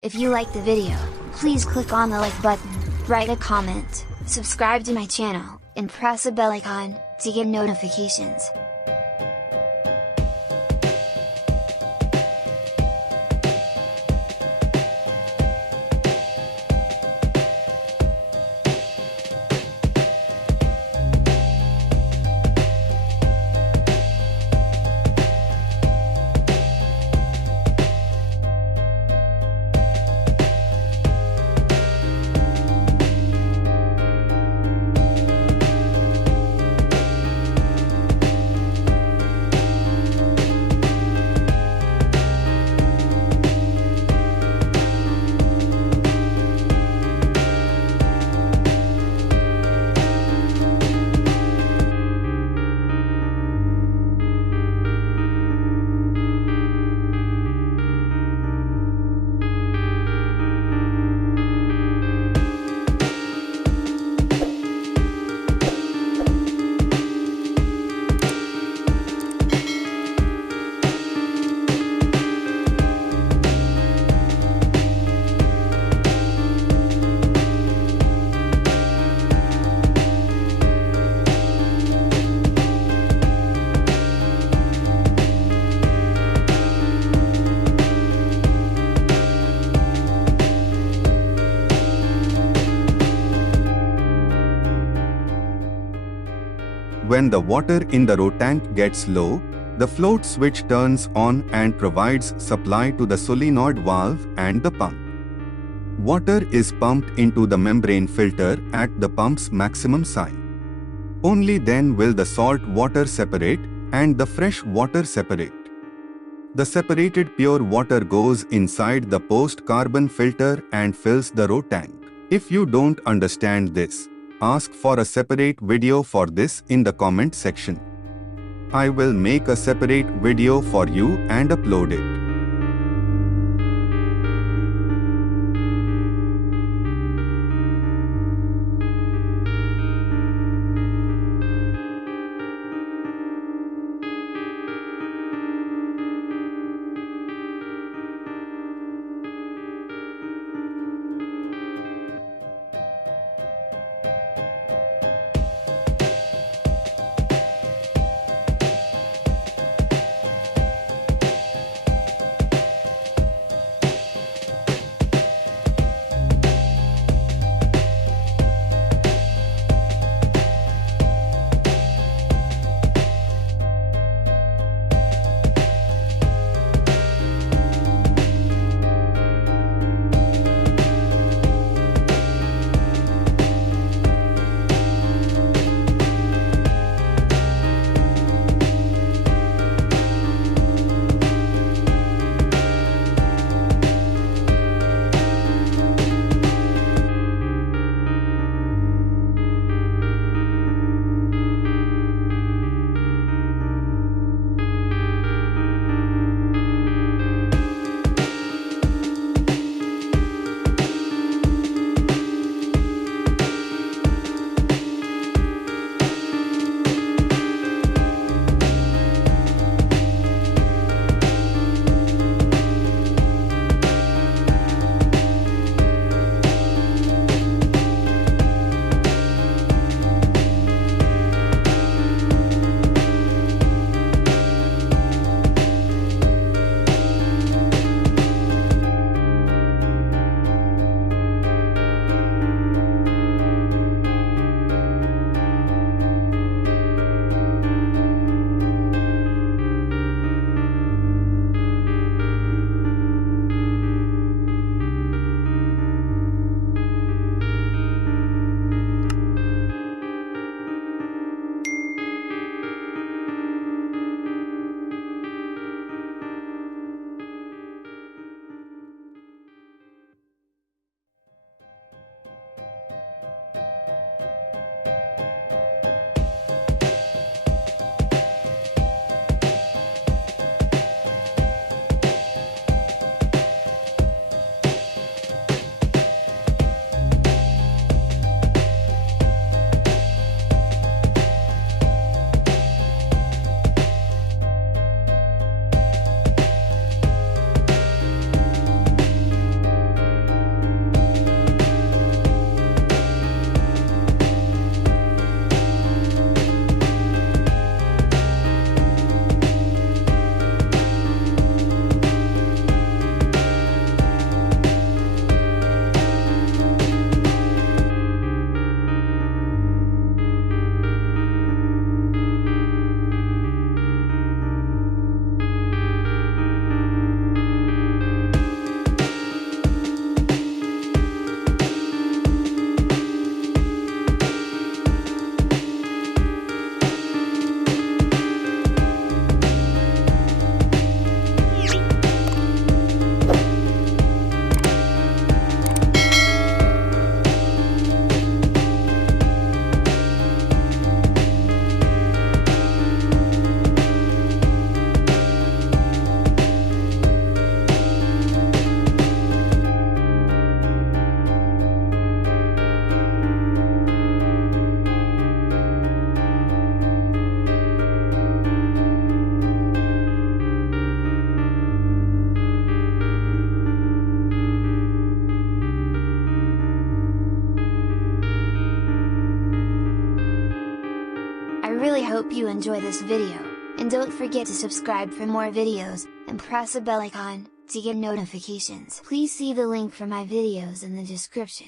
If you like the video, please click on the like button, write a comment, subscribe to my channel, and press the bell icon to get notifications. When the water in the row tank gets low, the float switch turns on and provides supply to the solenoid valve and the pump. Water is pumped into the membrane filter at the pump's maximum sign. Only then will the salt water separate and the fresh water separate. The separated pure water goes inside the post-carbon filter and fills the row tank. If you don't understand this, ask for a separate video for this in the comment section. I will make a separate video for you and upload it. really hope you enjoy this video, and don't forget to subscribe for more videos, and press the bell icon, to get notifications. Please see the link for my videos in the description.